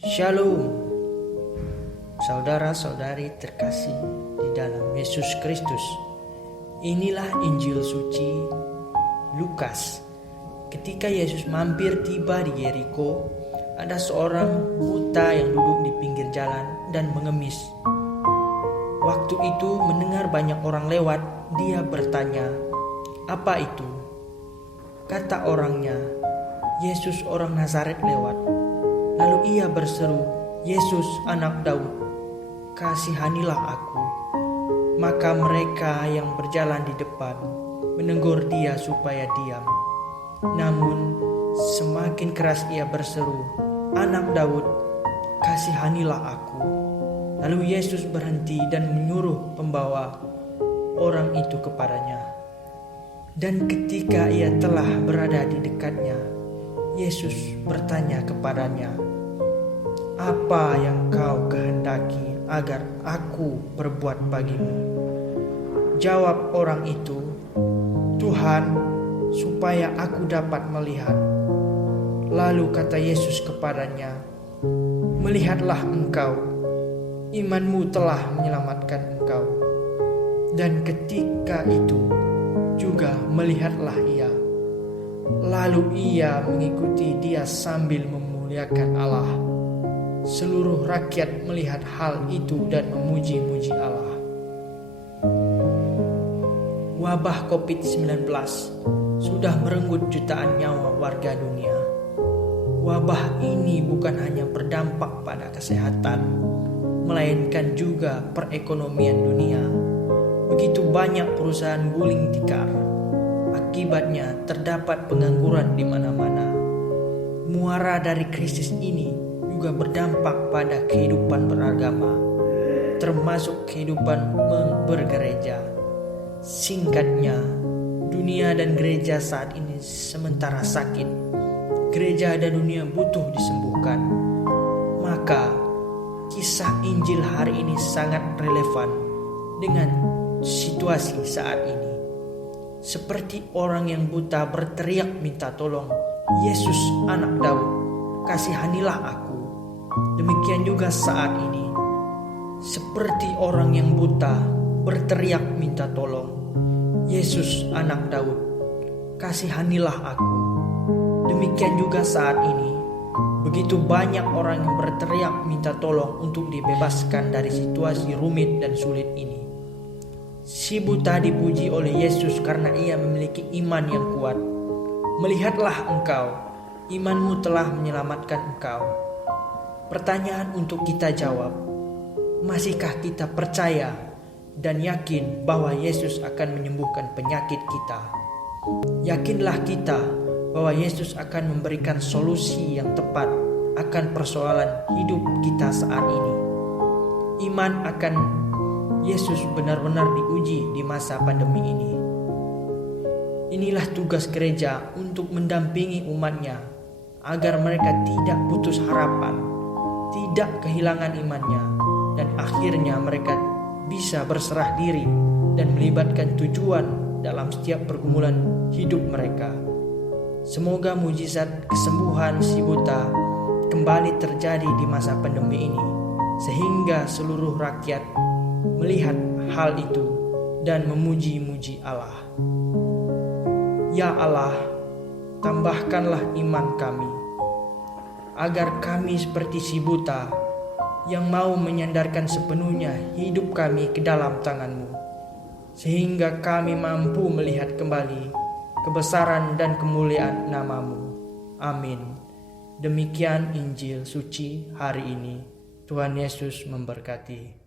Shalom, saudara-saudari terkasih di dalam Yesus Kristus. Inilah Injil suci Lukas. Ketika Yesus mampir tiba di Yeriko, ada seorang buta yang duduk di pinggir jalan dan mengemis. Waktu itu mendengar banyak orang lewat, dia bertanya, "Apa itu?" Kata orangnya, "Yesus orang Nazaret lewat." Lalu ia berseru, "Yesus anak Daud, kasihanilah aku." Maka mereka yang berjalan di depan menegur dia supaya diam. Namun semakin keras ia berseru, "Anak Daud, kasihanilah aku." Lalu Yesus berhenti dan menyuruh pembawa orang itu kepadanya. Dan ketika ia telah berada di dekatnya, Yesus bertanya kepadanya, "Apa yang kau kehendaki agar aku perbuat bagimu?" Jawab orang itu, "Tuhan, supaya aku dapat melihat." Lalu kata Yesus kepadanya, "Melihatlah engkau, imanmu telah menyelamatkan engkau." Dan ketika itu juga melihatlah ia. Lalu ia mengikuti dia sambil memuliakan Allah. Seluruh rakyat melihat hal itu dan memuji-muji Allah. Wabah COVID-19 sudah merenggut jutaan nyawa warga dunia. Wabah ini bukan hanya berdampak pada kesehatan, melainkan juga perekonomian dunia. Begitu banyak perusahaan gulung tikar. Akibatnya terdapat pengangguran di mana-mana. Muara dari krisis ini juga berdampak pada kehidupan beragama, termasuk kehidupan bergereja. Singkatnya, dunia dan gereja saat ini sementara sakit. Gereja dan dunia butuh disembuhkan. Maka, kisah Injil hari ini sangat relevan dengan situasi saat ini. Seperti orang yang buta berteriak minta tolong, "Yesus anak Daud, kasihanilah aku." Demikian juga saat ini, seperti orang yang buta berteriak minta tolong, "Yesus anak Daud, kasihanilah aku." Demikian juga saat ini, begitu banyak orang yang berteriak minta tolong untuk dibebaskan dari situasi rumit dan sulit ini. Si buta dipuji oleh Yesus karena ia memiliki iman yang kuat. "Melihatlah engkau, imanmu telah menyelamatkan engkau." Pertanyaan untuk kita jawab, masihkah kita percaya dan yakin bahwa Yesus akan menyembuhkan penyakit kita? Yakinlah kita bahwa Yesus akan memberikan solusi yang tepat akan persoalan hidup kita saat ini. Iman akan Yesus benar-benar diuji di masa pandemi ini. Inilah tugas gereja untuk mendampingi umatnya agar mereka tidak putus harapan, tidak kehilangan imannya, dan akhirnya mereka bisa berserah diri dan melibatkan tujuan dalam setiap pergumulan hidup mereka. Semoga mujizat kesembuhan si buta kembali terjadi di masa pandemi ini, sehingga seluruh rakyat melihat hal itu dan memuji-muji Allah. Ya Allah, tambahkanlah iman kami, agar kami seperti si buta yang mau menyandarkan sepenuhnya hidup kami ke dalam tangan-Mu, sehingga kami mampu melihat kembali kebesaran dan kemuliaan nama-Mu. Amin. Demikian Injil suci hari ini. Tuhan Yesus memberkati.